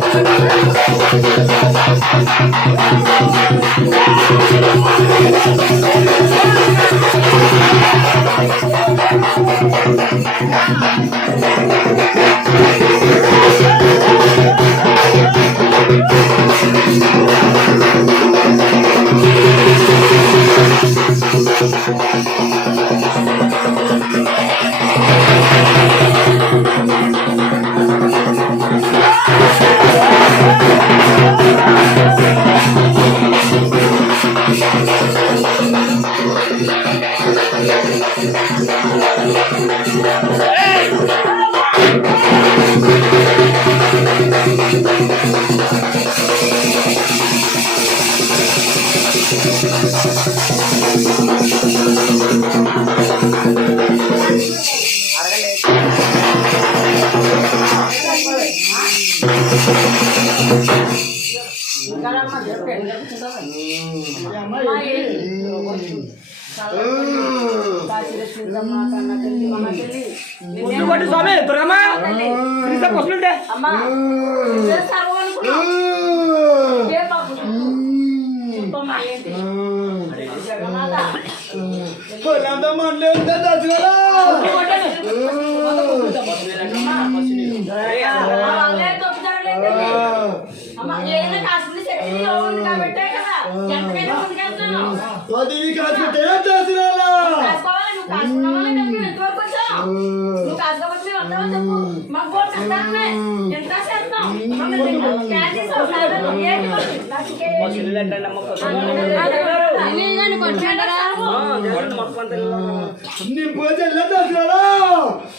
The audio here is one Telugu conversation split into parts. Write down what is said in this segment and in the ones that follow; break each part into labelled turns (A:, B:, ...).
A: Thank you. కొట్టు స్వామి దుర్గమ్మ. వస్తుంటే
B: అమ్మా అమ్మా ఏదైనా కాసుకుని శక్తిలో ఉంది కాబట్టే కదా. ఎంతకైనా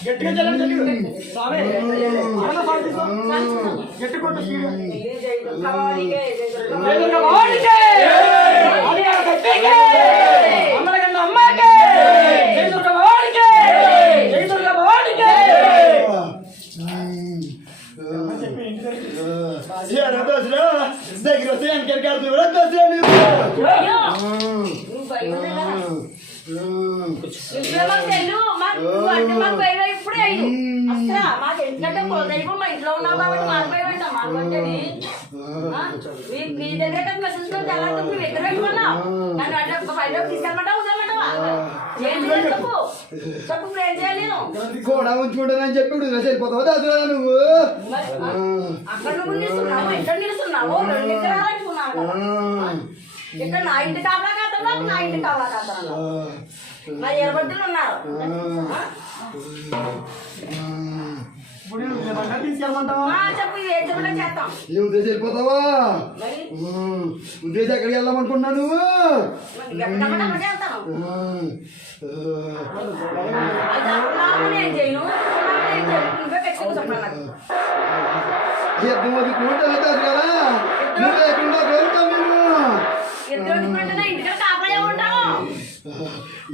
B: ముందుకెళ్తున్నావు కాసుకోవాలి నువ్వు కాసుకున్నావా లేదా మేము ఎంతవరకు వచ్చావు నువ్వు కాసుకోకపోతే మేము వస్తామని చెప్పు మాకు కూడా కష్టాలున్నాయి ఎంత చేస్తాం మమ్మల్ని ప్లాన్ చేసావు కాదు ఏంటి మరి? నాకు ఇంకే-
A: గట్టిగా చల్లండి గట్టిగా. స్వామి ఆనంద స్వామి తీసుకో. గట్టి కొట్టు స్పీడ్. జై దుర్గా భవానికి!
B: ఉన్నావు కాబట్టి మాకు భయం ఏంటో మాకు వచ్చేది. ఆ? మీ- మీ దగ్గర కదా మెసేజ్లో తెల్లారితే నువ్వు ఎదురు పెట్టుకున్నావు. నన్ను అంటే ఒక ఫైల్లోకి తీసుకెళ్ళమంటావా, వదలమంటావా? ఏం చేయాలి చెప్పు. చెప్పు ఇప్పుడు ఏం చేయాలి నేను?
C: కూడా ఉంచుకుంటానని చెప్పి ఇప్పుడు సరిపోతావు నువ్వు?
B: మరి, ఆ? అక్కడ నువ్వు నిలుస్తున్నావు, ఇక్కడ నిలుస్తున్నావు, రెండు నా ఇంటి కాపలా కాదు నా ఇంటి కాపలా కాదు నా ఎరబద్దులు ఉన్నారు.
A: తీసుకెళ్ళమంటావా
B: ఏం
C: ఉద్దేశం వెళ్ళిపోతావా? ఉద్దేశం ఎక్కడికి వెళ్ళామనుకున్నావు నువ్వు?
B: వెళ్తాను. అది నువ్వే?
C: లేకుండా మేము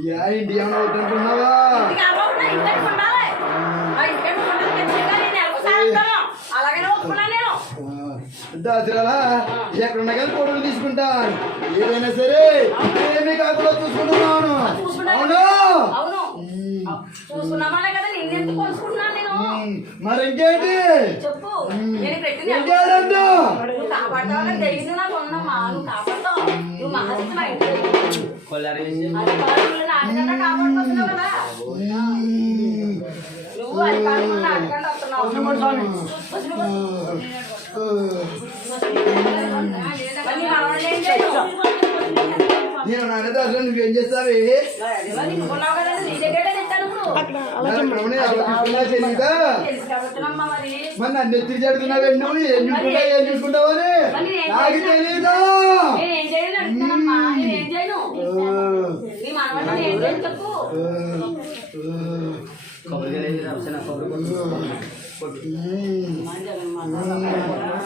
C: యా ఇంటి ఏమన్నా దసరా ఎక్కడున్నా కానీ ఫోటోలు తీసుకుంటాను. ఏదైనా సరే ఏమీ కాకుండా చూసుకుంటున్నాను. అవును.
B: అవును. చూసుకున్నామనే నేను నీ
C: దసరా నువ్వేం చేస్తావే?
B: మరి
C: నన్ను ఎత్తి నాకు తెలీదా?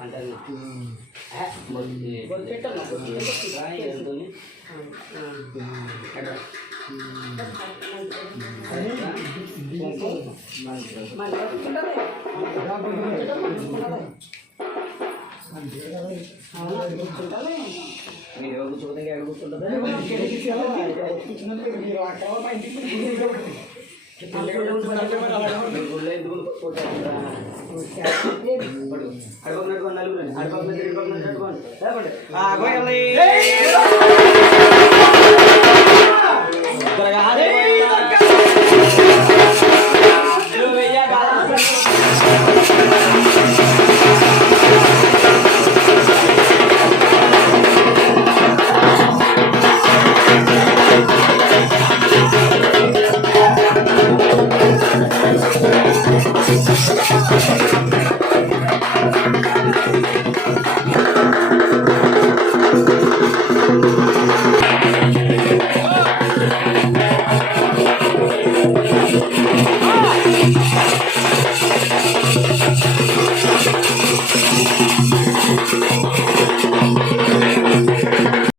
D: అంటారు ఆ, బొద్దు.
B: బొద్దు పెట్టమ్మా, బొద్దు పెట్టు.
D: రా, ఇదంతోని. అక్కడ. కుంకుమ. మంచిది.
B: మళ్ళీ పెట్టుకుంటావే. అవునా, పెట్టుకుంటావే.
D: మీరు ఎవరు కూర్చోకపోతే ఇంకా ఎక్కడ కూర్చుంటుందా? మీరు గుళ్ళో ఎందుకు కూర్చోకుండా? పడు. అడుగు నడుగు నలుగురు. అడుగు నడుగు,